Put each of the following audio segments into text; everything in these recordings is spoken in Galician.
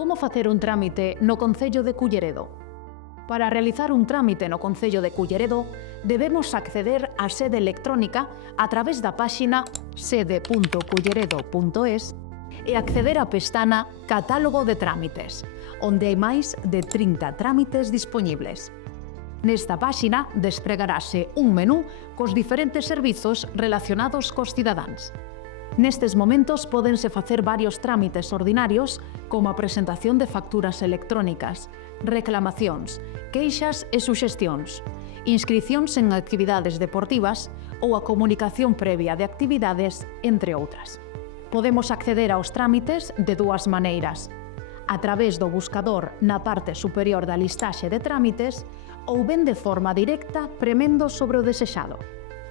Como facer un trámite no concello de Culleredo? Para realizar un trámite no concello de Culleredo, debemos acceder á sede electrónica a través da páxina sede.culleredo.es e acceder á pestana Catálogo de trámites, onde hai máis de 30 trámites dispoñibles. Nesta páxina despregarase un menú cos diferentes servizos relacionados cos cidadáns. Nestes momentos pódense facer varios trámites ordinarios como a presentación de facturas electrónicas, reclamacións, queixas e suxestións, inscricións en actividades deportivas ou a comunicación previa de actividades, entre outras. Podemos acceder aos trámites de dúas maneiras, a través do buscador na parte superior da listaxe de trámites ou ben de forma directa premendo sobre o desexado.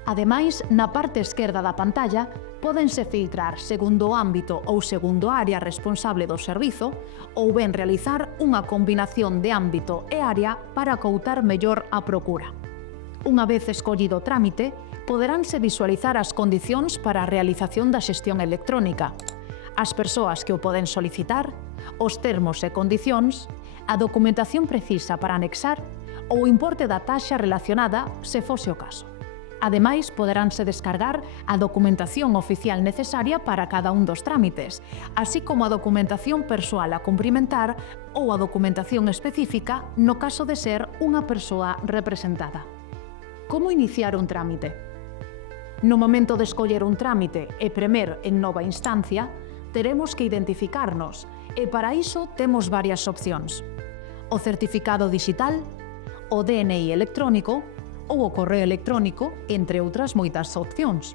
Ademais, na parte esquerda da pantalla, pódense filtrar segundo o ámbito ou segundo a área responsable do servizo ou ben realizar unha combinación de ámbito e área para acoutar mellor a procura. Unha vez escollido o trámite, poderánse visualizar as condicións para a realización da xestión electrónica, as persoas que o poden solicitar, os termos e condicións, a documentación precisa para anexar ou o importe da taxa relacionada se fose o caso. Ademais, poderánse descargar a documentación oficial necesaria para cada un dos trámites, así como a documentación persoal a cumprimentar ou a documentación específica no caso de ser unha persoa representada. Como iniciar un trámite? No momento de escoller un trámite e premer en nova instancia, teremos que identificarnos e para iso temos varias opcións. O certificado digital, o DNI electrónico ou o correo electrónico, entre outras moitas opcións.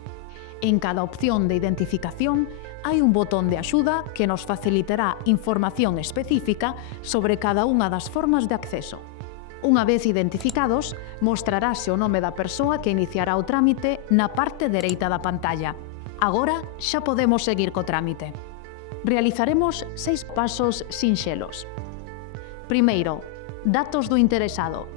En cada opción de identificación hai un botón de axuda que nos facilitará información específica sobre cada unha das formas de acceso. Unha vez identificados, mostrarase o nome da persoa que iniciará o trámite na parte dereita da pantalla. Agora xa podemos seguir co trámite. Realizaremos 6 pasos sinxelos. Primeiro, datos do interesado.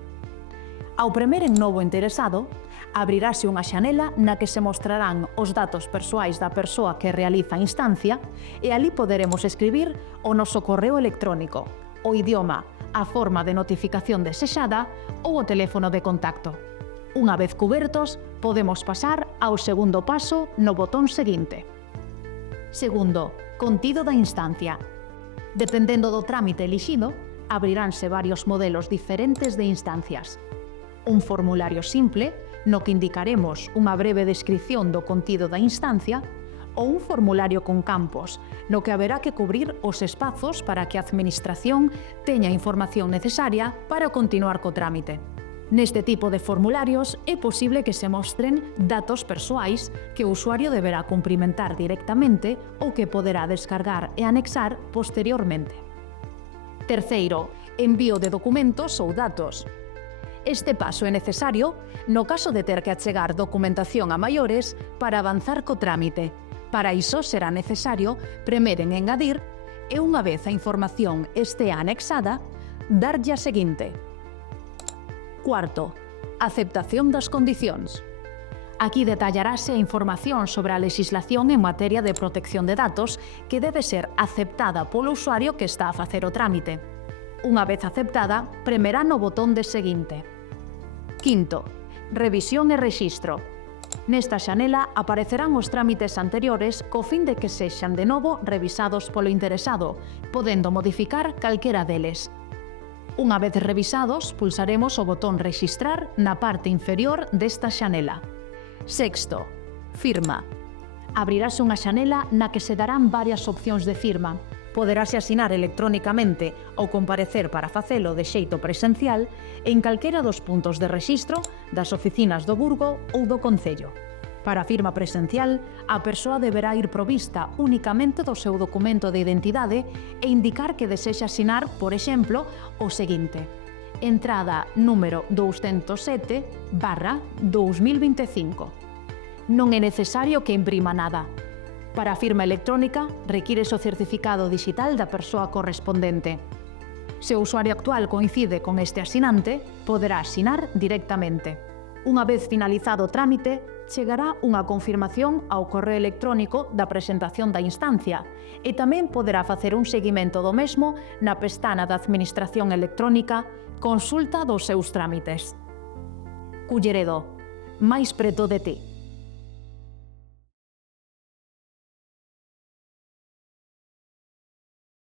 Ao premer en novo interesado, abrirase unha xanela na que se mostrarán os datos persoais da persoa que realiza a instancia e ali poderemos escribir o noso correo electrónico, o idioma, a forma de notificación desexada ou o teléfono de contacto. Unha vez cubertos, podemos pasar ao segundo paso no botón seguinte. Segundo, contido da instancia. Dependendo do trámite elixido, abriránse varios modelos diferentes de instancias. Un formulario simple, no que indicaremos unha breve descrición do contido da instancia, ou un formulario con campos, no que haberá que cubrir os espazos para que a Administración teña a información necesaria para continuar co trámite. Neste tipo de formularios é posible que se mostren datos persoais que o usuario deberá cumprimentar directamente ou que poderá descargar e anexar posteriormente. Terceiro, envío de documentos ou datos. Este paso é necesario no caso de ter que achegar documentación a maiores para avanzar co trámite. Para iso será necesario premer en engadir e unha vez a información estea anexada, darlle a seguinte. Cuarto, aceptación das condicións. Aquí detallarase a información sobre a lexislación en materia de protección de datos que debe ser aceptada polo usuario que está a facer o trámite. Unha vez aceptada, premerá no botón de seguinte. Quinto, revisión e rexistro. Nesta xanela aparecerán os trámites anteriores co fin de que sexan de novo revisados polo interesado, podendo modificar calquera deles. Unha vez revisados, pulsaremos o botón rexistrar na parte inferior desta xanela. Sexto, firma. Abrirase unha xanela na que se darán varias opcións de firma. Poderase asinar electrónicamente ou comparecer para facelo de xeito presencial en calquera dos puntos de rexistro das oficinas do Burgo ou do Concello. Para a firma presencial, a persoa deberá ir provista únicamente do seu documento de identidade e indicar que desexa asinar, por exemplo, o seguinte. Entrada número 207/2025. Non é necesario que imprima nada. Para a firma electrónica, requírese o certificado digital da persoa correspondente. Se o usuario actual coincide con este asinante, poderá asinar directamente. Unha vez finalizado o trámite, chegará unha confirmación ao correo electrónico da presentación da instancia e tamén poderá facer un seguimento do mesmo na pestana da Administración Electrónica Consulta dos seus trámites. Culleredo, máis preto de ti.